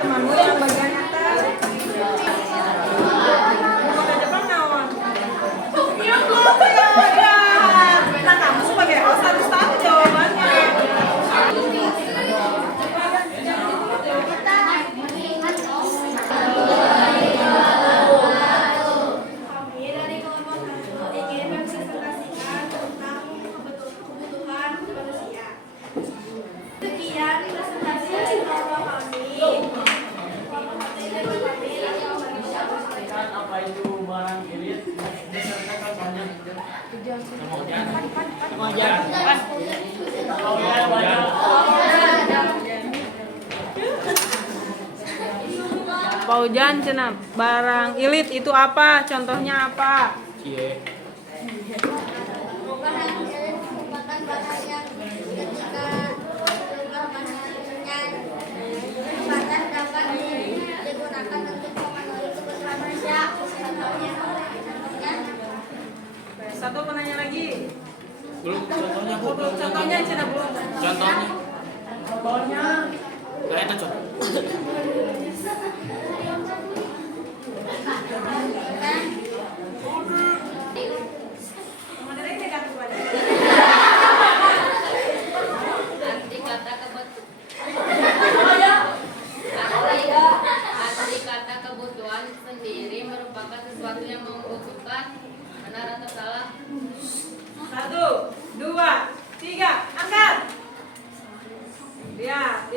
temanmu yang bagian atas. Pakai Jepang naon? Iya, ya. Nah, kamu sebagai host harus tahu jawabannya. Apa itu barang elit disertakan banyak Paujan cenah barang elit itu apa? Contohnya apa? Cie. Bahan elit merupakan bahan yang ketika terbatas dapat digunakan untuk memenuhi kebutuhan manusia. Satu penanya lagi. Belum contohnya bu. Belum contohnya cenah belum. Contohnya. Contohnya Nah itu contoh. Arti kata kebutuhan sendiri merupakan sesuatu yang membutuhkan. Benar atau salah? 1, 2, 3, angkat. Lihat.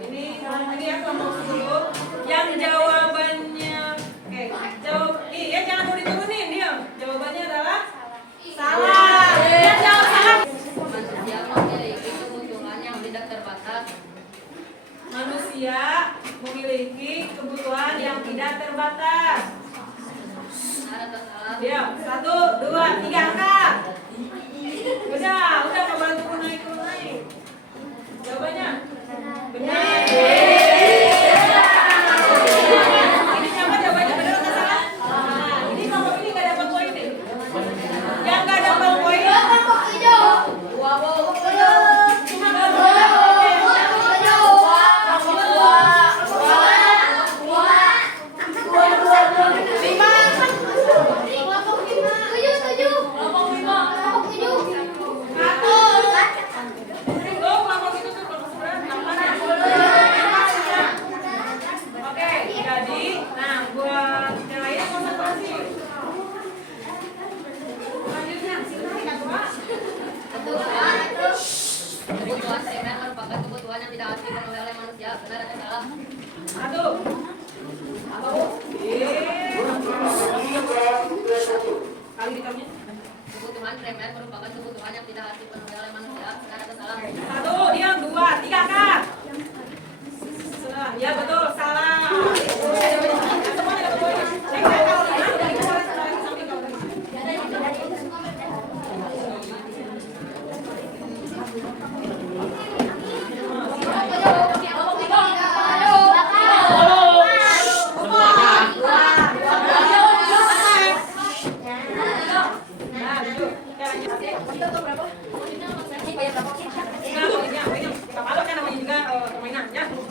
Ini ya kelompok 10. Yang jawabannya jangan mau diturunin, diam. Jawabannya adalah salah. Dia jawab salah. Manusia memiliki kebutuhan yang tidak terbatas. Manusia memiliki kebutuhan yang tidak terbatas. Benar atau salah? Diam. 1, 2, 3, angkat. Udah nggak boleh turun naik. Jawabannya benar. Ini siapa jawabannya benar atau salah? Ini kelompok ini nggak dapat poin nih. Yang nggak dapat poin. Cuma kelompok itu tuh kelompok seberapa? Oke, jadi, buat yang lain konsentrasi. Selanjutnya, Kebutuhan primer merupakan kebutuhan yang tidak harus dipenuhi oleh manusia. Benar atau salah? 1. Kali hitamnya. Kebutuhan primer merupakan kebutuhan yang tidak harus dipenuhi oleh manusia. Benar atau salah? 1, diam, 2, 3, angkat. Ya betul, salah. Semuanya dapat poin.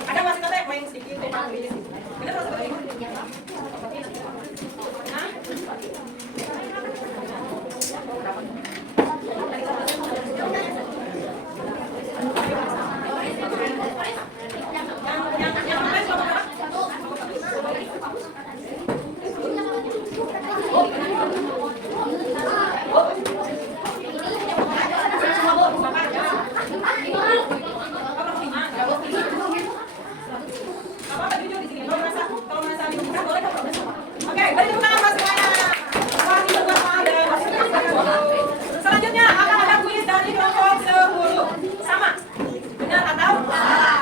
Ada masih kata main sedikit, bener atau selanjutnya akan ada kuis dari kelompok 10. Sama. Benar atau salah?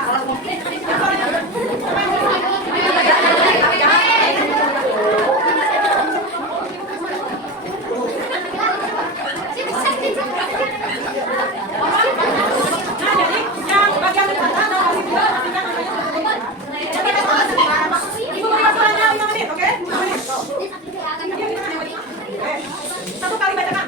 Nah, jadi yang bagian di sana ada masih dua, masih kan namanya Ibu beri waktunya 5 menit, oke? 5 menit. Satu kali bacakan.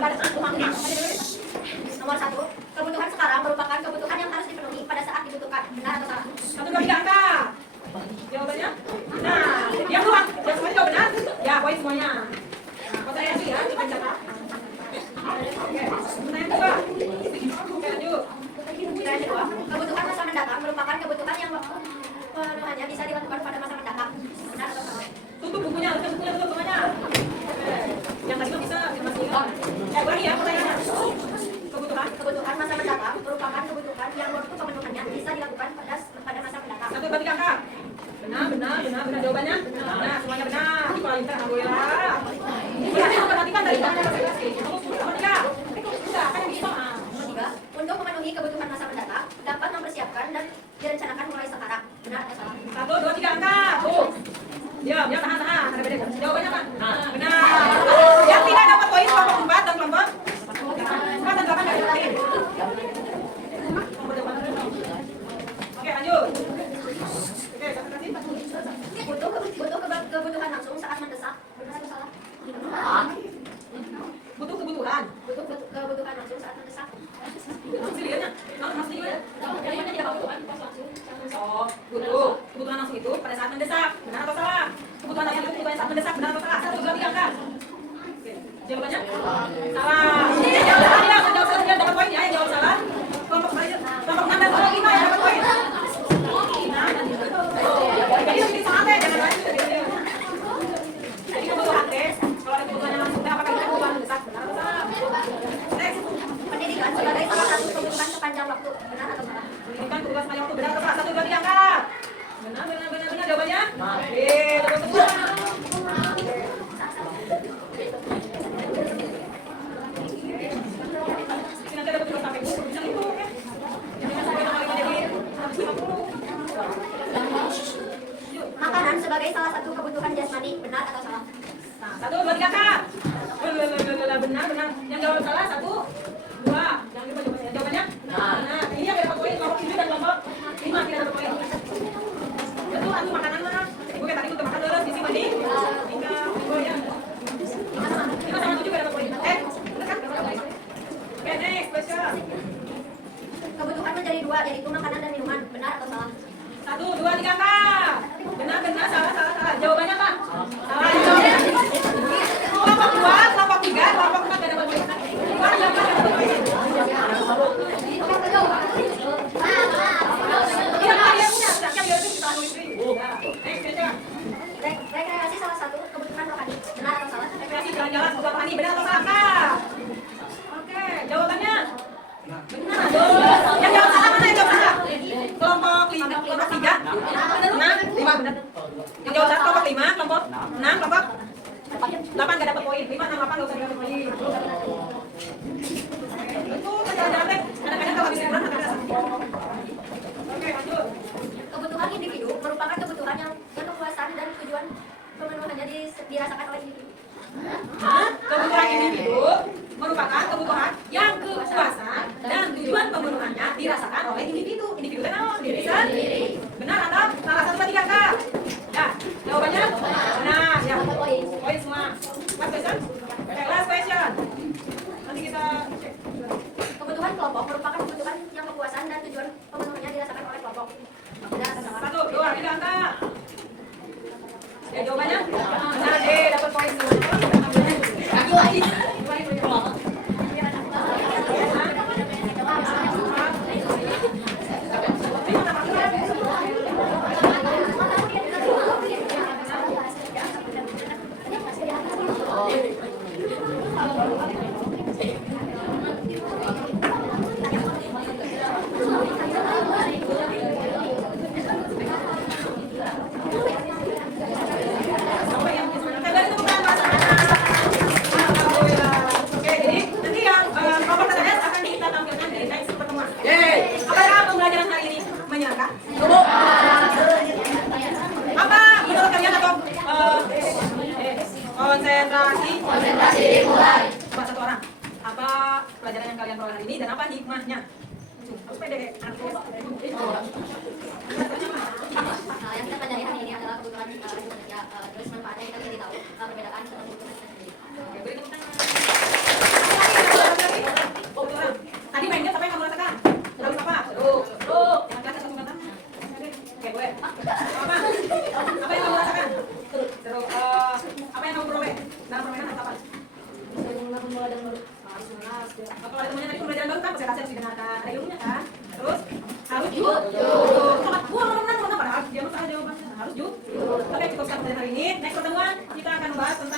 Nomor 1, kebutuhan sekarang merupakan kebutuhan yang harus dipenuhi pada saat dibutuhkan. Benar atau salah? 1, 2, 3, angkat. semuanya. Nah, konsentrasi ya, kita catat. Oke, pertanyaan kedua. Oke, lanjut. Pertanyaan kedua, kebutuhan masa mendatang merupakan kebutuhan yang waktu pemenuhannya bisa dilakukan pada masa mendatang. Benar atau salah? Tutup bukunya, tutup bukunya. Oke. Yang tadi mah bisa masih. Ulangi ya pertanyaannya. Kebutuhan masa mendatang merupakan kebutuhan yang waktu pemenuhannya bisa dilakukan pada masa mendatang. Satu, dua, tiga, Kak. Benar. Jawabannya? Benar, semuanya benar. Paling pintar, alhamdulillah. Ini memperhatikan dari kamu konsentrasi. Nomor tiga. Sudah, kan yang bisa. Nomor 3, untuk memenuhi kebutuhan masa mendatang dapat mempersiapkan dan direncanakan mulai sekarang. Benar atau salah? Satu, dua, tiga, angkat. Tuh. Diam, tahan. Ada beda. Jawabannya apa? Benar. Yang tidak dapat poin kelompok 4 dan kelompok 4 dan 8 dari poin. Oke, lanjut. Oke, konsentrasi. Butuh kebutuhan langsung saat mendesak. Benar atau salah? Butuh kebutuhan. Butuh kebutuhan langsung saat mendesak. Masih lihatnya? Masih gimana? Jawabannya tidak kebutuhan langsung. Oh, butuh. Kebutuhan langsung itu pada saat mendesak. Benar atau salah? Kebutuhan langsung itu kebutuhan saat mendesak. Benar atau salah? Satu, dua, tiga, angkat. Oke. Jawabannya? Salah. Yang jawab salah tidak. Yang jawab salah tidak dapat poin ya. Yang jawab salah. Kelompok 6 dan kelompok 5 yang dapat poin. Jadi lebih santai, jangan lanjut. Jadi kebutuhan tes. Kalau ada kebutuhan yang langsung, apakah itu kebutuhan mendesak? Benar atau salah? Next. Pendidikan sebagai salah satu kebutuhan sepanjang waktu. Benar atau salah? Pendidikan kebutuhan sepanjang waktu. Benar atau salah? Satu, dua, tiga, angkat. Benar. Jawabannya? Teman-teman. Nanti ada petugas sampai bisa itu, oke? Jangan sampai kali jadi 150. Makanan sebagai salah satu kebutuhan jasmani. Benar atau salah? Nah, satu, dua, tiga, Kak. Benar. Yang jawab salah, satu, dua. Yang lupa jawabannya? Nah, ini yang dapat poin kelompok 7 dan kelompok 5 tidak dapat poin. Betul, aku makanan mana? Ibu kayak tadi udah makan terus, isi mandi. Tinggal, ibu ya. 5 sama 7 gak dapat poin. Bener kan? Oke, next, spesial. Kebutuhan menjadi 2, yaitu makanan dan minuman. Benar atau salah? Satu, dua, tiga, Kak. Benar, salah. Jawabannya apa? Salah. Kelompok 2, kelompok 3, kelompok 4 gak dapat poin. Kelompok 4 gak dapat poin. Rekreasi salah satu kebutuhan rohani. Benar atau salah? Rekreasi jalan-jalan kebutuhan rohani. Benar atau salah, Kak? Oke, jawabannya benar. Yang jawab salah mana yang jawab salah? Kelompok 5, kelompok 3. Benar, 5 benar. Yang jawab salah kelompok 5, kelompok 6, kelompok 8 gak dapat poin. 5 sama 8 gak usah dapat poin. Itu jalan-jalan deh. Kadang-kadang kalau habis liburan akan rasa. Oke, lanjut. Kebutuhan individu merupakan kebutuhan yang kepuasan dan tujuan pemenuhannya dirasakan oleh individu. Kebutuhan individu merupakan kebutuhan yang kepuasan dan tujuan pemenuhannya dirasakan oleh individu. Individu itu apa? Diri sendiri. Benar atau salah? Satu, dua, tiga, Kak. Ya, jawabannya benar. Ya, poin semua. Last question. Oke, last question. Nanti kita cek. Kebutuhan kelompok merupakan kebutuhan yang kepuasan dan tujuan pemenuhannya dirasakan oleh kelompok. Benar atau salah? Satu, dua, tiga, Kak. Ya, jawabannya benar deh. Dapat poin semua. Konsentrasi dimulai. Buat satu orang. Apa pelajaran yang kalian peroleh hari ini dan apa hikmahnya? Harus pede. Yang kita pelajari hari ini adalah kebutuhan kerja, terus manfaatnya kita menjadi tahu perbedaan kebutuhan sendiri. Oke, beri tepuk tangan. Tadi mainnya apa yang kamu rasakan? Tahu apa? Seru. Jangan kaget satu kata. Oke, gue. Apa yang kamu rasakan? Seru. Apa yang kamu peroleh? Kalau ada temannya tadi pembelajaran baru kan presentasi harus didengarkan. Ada ilmunya kan? Terus harus jujur. Gua ngomong padahal dia masalah jawabannya harus jujur. Oke, cukup sekian pertanyaan hari ini. Next pertemuan kita akan membahas tentang